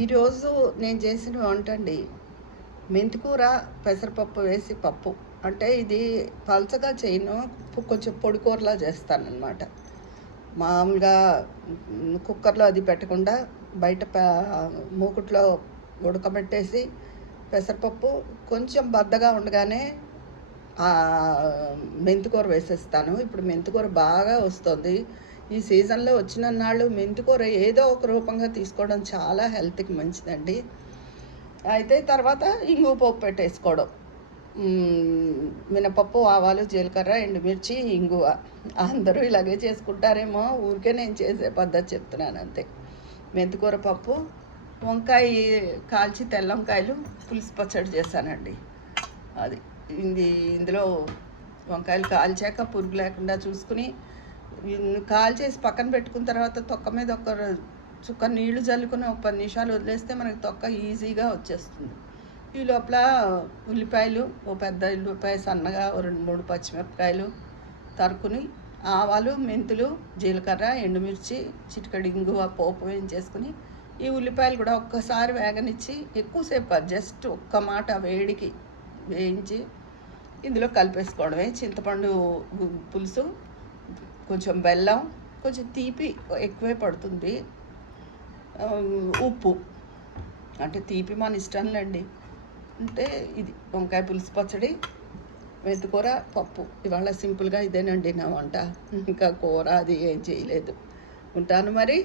ఈరోజు నేను చేసిన వంట అండి మెంతికూర పెసరపప్పు వేసి పప్పు. అంటే ఇది పలచగా చేయను, కొంచెం పొడి కూరలా చేస్తానన్నమాట. మామూలుగా కుక్కర్లో అది పెట్టకుండా బయట మూకుట్లో ఉడకబెట్టేసి పెసరపప్పు కొంచెం బద్దగా ఉండగానే మెంతికూర వేసేస్తాను. ఇప్పుడు మెంతికూర బాగా వస్తుంది. ఈ సీజన్లో వచ్చిన నాళ్ళు మెంతికూర ఏదో ఒక రూపంగా తీసుకోవడం చాలా హెల్త్కి మంచిదండి. అయితే తర్వాత ఇంగువ పోపు పెట్టేసుకోవడం. మినపప్పు, ఆవాలు, జీలకర్ర, ఎండుమిర్చి, ఇంగువ. అందరూ ఇలాగే చేసుకుంటారేమో, ఊరికే నేను చేసే పద్ధతి చెప్తున్నాను అంతే. మెంతికూర పప్పు, వంకాయ కాల్చి తెల్ల వంకాయలు పులుసు పచ్చడి చేశానండి. అది ఇందులో వంకాయలు కాల్చాక పురుగు లేకుండా చూసుకుని కాల్చేసి పక్కన పెట్టుకున్న తర్వాత తొక్క మీద ఒక చుక్క నీళ్లు చల్లుకుని ఒక 10 నిమిషాలు వదిలేస్తే మనకి తొక్క ఈజీగా వచ్చేస్తుంది. ఈ లోపల ఉల్లిపాయలు, ఓ పెద్ద ఉల్లిపాయ సన్నగా, ఓ 2-3 పచ్చిమిరపకాయలు తరుకుని, ఆవాలు, మెంతులు, జీలకర్ర, ఎండుమిర్చి, చిటికెడు ఇంగువ పోపు వేయించేసుకుని ఈ ఉల్లిపాయలు కూడా ఒక్కసారి వేగనిచ్చి ఎక్కువసేపు జస్ట్ ఒక్క మాట వేడికి వేయించి ఇందులో కలిపేసుకోవడమే. చింతపండు పులుసు, కొంచెం బెల్లం, కొంచెం తీపి ఎక్కువే పడుతుంది, ఉప్పు, అంటే తీపి మన ఇష్టంలేండి. అంటే ఇది వంకాయ పులుసు పచ్చడి, మెంతికూర పప్పు. ఇవాళ సింపుల్గా ఇదేనండి నా వంట. ఇంకా కూర అది ఏం చేయలేదు. ఉంటాను మరి.